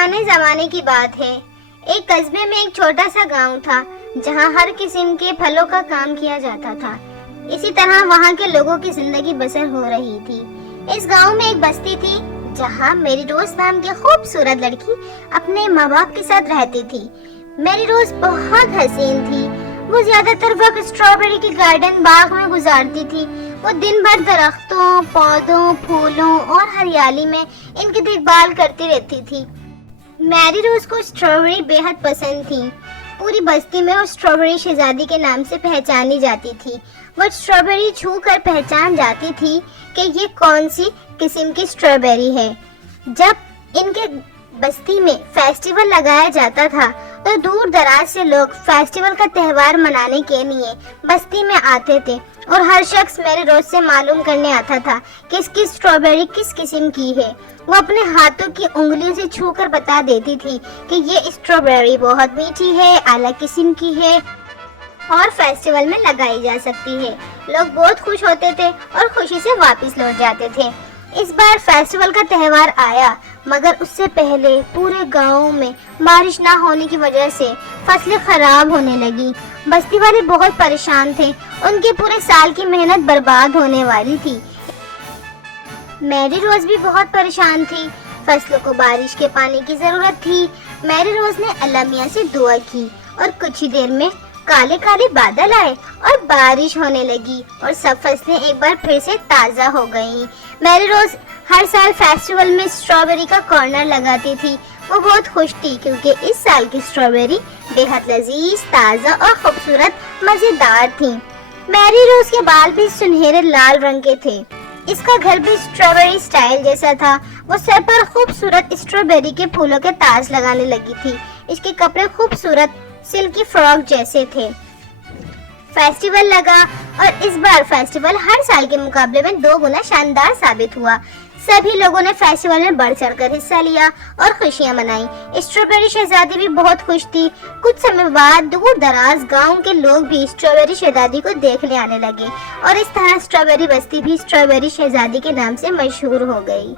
पुराने जमाने की बात है। एक कस्बे में एक छोटा सा गांव था जहां हर किस्म के फलों का काम किया जाता था। इसी तरह वहां के लोगों की जिंदगी बसर हो रही थी। इस गांव में एक बस्ती थी जहां मेरी रोज नाम की खूबसूरत लड़की अपने माँ बाप के साथ रहती थी। मेरी रोज बहुत हसीन थी। वो ज्यादातर वक्त स्ट्रॉबेरी के गार्डन बाग में गुजारती थी। वो दिन भर दरख्तों, पौधों, फूलों और हरियाली में इनकी देखभाल करती रहती थी। मैरी रोज को स्ट्रॉबेरी बेहद पसंद थी। पूरी बस्ती में वो स्ट्रॉबेरी शहजादी के नाम से पहचानी जाती थी। वो स्ट्रॉबेरी छू कर पहचान जाती थी कि ये कौन सी किस्म की स्ट्रॉबेरी है। जब इनके बस्ती में फेस्टिवल लगाया जाता था तो दूर दराज से लोग फेस्टिवल का त्योहार मनाने के लिए बस्ती में आते थे और हर शख्स मेरे रोज से मालूम करने आता था कि इसकी स्ट्रॉबेरी किस किस्म की है। वो अपने हाथों की उंगलियों से छूकर बता देती थी कि ये स्ट्रॉबेरी बहुत मीठी है, आला किस्म की है और फेस्टिवल में लगाई जा सकती है। लोग बहुत खुश होते थे और खुशी से वापस लौट जाते थे। इस बार फेस्टिवल का त्योहार आया, मगर उससे पहले पूरे गांव में बारिश ना होने की वजह से फसलें खराब होने लगी। बस्ती वाले बहुत परेशान थे। उनके पूरे साल की मेहनत बर्बाद होने वाली थी। मैरी रोज भी बहुत परेशान थी। फसलों को बारिश के पानी की जरूरत थी। मैरी रोज ने अल्लाह मियां से दुआ की और कुछ ही देर में काले काले बादल आए और बारिश होने लगी और सब फसलें एक बार फिर से ताजा हो गईं। मैरी रोज हर साल फेस्टिवल में स्ट्रॉबेरी का कॉर्नर लगाती थी। वो बहुत खुश थी क्योंकि इस साल की स्ट्रॉबेरी बेहद लजीज, ताजा और खूबसूरत मजेदार थी। मैरी रोज के बाल भी सुनहरे लाल रंग के थे। इसका घर भी स्ट्रॉबेरी स्टाइल जैसा था। वो सर पर खूबसूरत स्ट्रॉबेरी के फूलों के ताज लगाने लगी थी। इसके कपड़े खूबसूरत सिल्की फ्रॉक जैसे थे। फेस्टिवल लगा और इस बार फेस्टिवल हर साल के मुकाबले में 2 गुना शानदार साबित हुआ। सभी लोगों ने फेस्टिवल में बढ़ चढ़कर हिस्सा लिया और खुशियां मनाई। स्ट्रॉबेरी शहजादी भी बहुत खुश थी। कुछ समय बाद दूर दराज गांव के लोग भी स्ट्रॉबेरी शहजादी को देखने आने लगे और इस तरह स्ट्रॉबेरी बस्ती भी स्ट्रॉबेरी शहजादी के नाम से मशहूर हो गई।